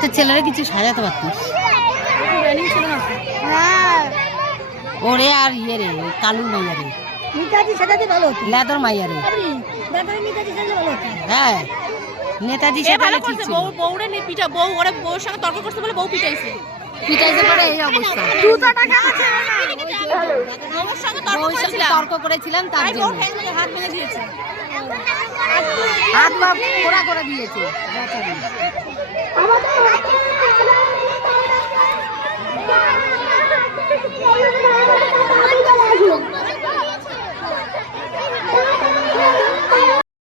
তো ছেলেরা কিছু সাজাতে পারতিস। ওরে আর ইয়ে রে কালু মাইয়া রে নেতাজি সাজাতে ভালো হতো। লেদর মাইয়া রে নেতাজি সাজাতে ভালো হতো। হ্যাঁ নেতাজি সাজালে ঠিক ছিল। বউরে নিয়ে পিটা বউ ওরে বউর সঙ্গে তর্ক করতে বলে বউ পিটাইছে। পিটাইছে পরে এই অবস্থা। 200 টাকা আছে। বউর সঙ্গে তর্ক করেছিলাম তার তাই বউ জন্য ফেসবুকে হাত ভেঙে দিয়েছে। হাত পা খোড়া করে দিয়েছে। আমাদের